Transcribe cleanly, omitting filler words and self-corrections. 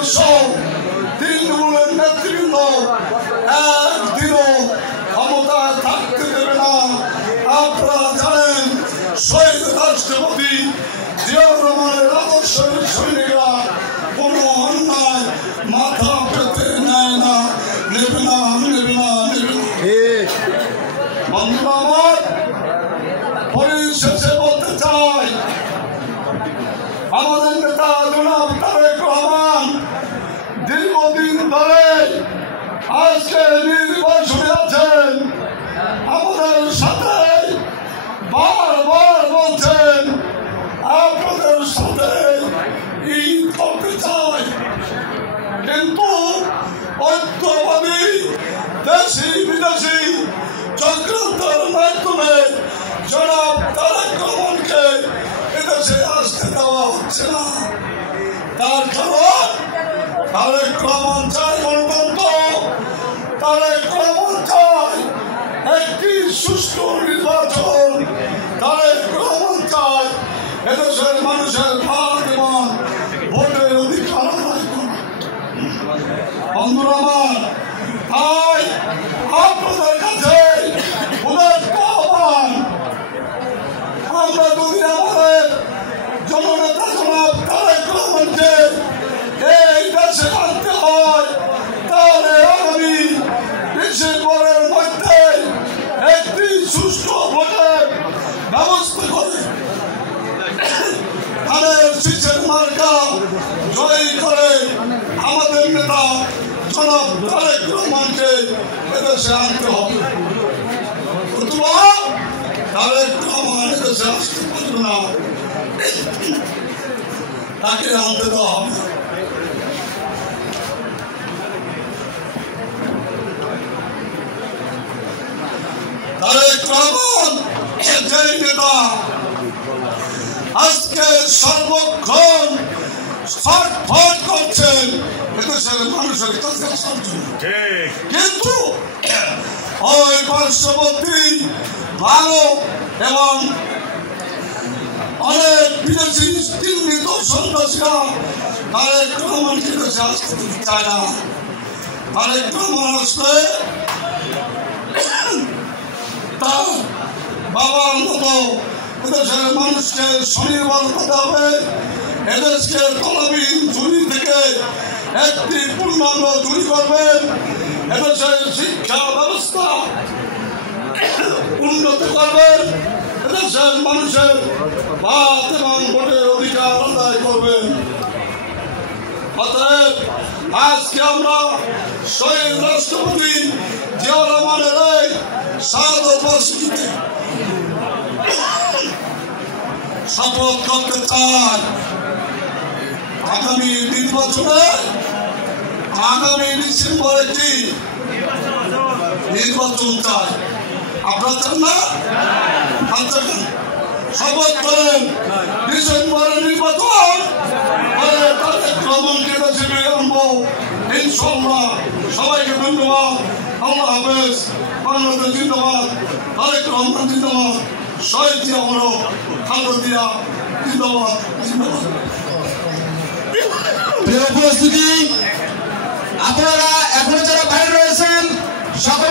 আদর্শ তৃণমূলের নেতৃবৃন্দ একদিনও ক্ষমতায় থাকতে দেবে না। আপনারা জানেন শহীদ রাষ্ট্রপতি জিয়াউর রহমানের আদর্শের সৈনিকরা কোনো অন্যায় মাথা পেতে নেয় না, নেবে না, নেবে না, নেবে না। বন্ধুরা আমার, পরিশেষে বলতে চাই, আমাদের নেতা জনাব তারেক রহমান দীর্ঘদিন ধরে আজকে নির্বাচনে আছেন, আমাদের সাথে বারবার বলছেন আপনাদের সাথে ঈদ করতে চাই, কিন্তু ঐক্যবাদী দেশি বিদেশি চক্রান্তের মাধ্যমে জনাব তারেক রহমানকে এদেশে আসতে দেওয়া হচ্ছে না। তার কারণ তারেক রহমান চায় গণতন্ত্র, তারেক রহমান চায় একটি সুষ্ঠু নির্বাচন, তারেক রহমান চায় এদেশের মানুষের ভাগ এবং ভোটের অধিকার আদায় করা। বন্ধুরা আমার, তাই আপনাদের কাছে উদাত্ত আহ্বান, আমরা যদি আমাদের জননেতা জনাব তারেক রহমানকে এই দেশে আনতে হয়, তাহলে আগামী ডিসেম্বরের মধ্যে একটি সুষ্ঠু ভোটের ব্যবস্থা করে ধানের শীষের মার্কা জয়ী করে আমাদের নেতা জনাব তারেক রহমানকে এদেশে আনতে হবে। তারেক রহমান এদেশে আসতে পারবে না, তাকে আনতে দেওয়া হবে। তারেক রহমান যে নেতা আজকে সর্বক্ষণ ছটফট করছেন এদেশের মানুষের কাছে আসার জন্য, কিন্তু ওই পার্শ্ববর্তী ভারত এবং অনেক বিদেশি চিহ্নিত সন্ত্রাসীরা তারেক রহমানকে দেশে আসতে দিতে চায় না। তারেক রহমান আসলে তার বাবার মতো এদেশের মানুষকে স্বনির্ভর করতে হবে, এদেশকে তলাবিহীন ঝুড়ি থেকে একটি পূর্ণাঙ্গ ঝুড়ি করবেন, এদেশের শিক্ষা ব্যবস্থা উন্নত করবেন, এদেশের মানুষের ভাত এবং ভোটের অধিকার আদায় করবেন। অতএব আজকে আমরা শহীদ রাষ্ট্রপতি জিয়াউর রহমানের এই শাহাদত বার্ষিকীতে শপথ করতে চাই, আগামী নির্বাচনে আগামী ডিসেম্বরে একটি নির্বাচন চাই। আপনারা চান না? শপথ করেন ডিসেম্বরে নির্বাচন করে তারেক রহমানকে দেশে আনবো ইনশাআল্লাহ। সবাইকে ধন্যবাদ। আল্লাহ হাফেজ। বাংলাদেশ জিন্দাবাদ, তারেক রহমান জিন্দাবাদ, শহীদ জিয়া হলো, খালেদা জিয়া জিন্দাবাদ, জিন্দাবাদ। প্রিয় উপস্থিতি, আপনারা এখনো যারা বাইরে রয়েছেন সকল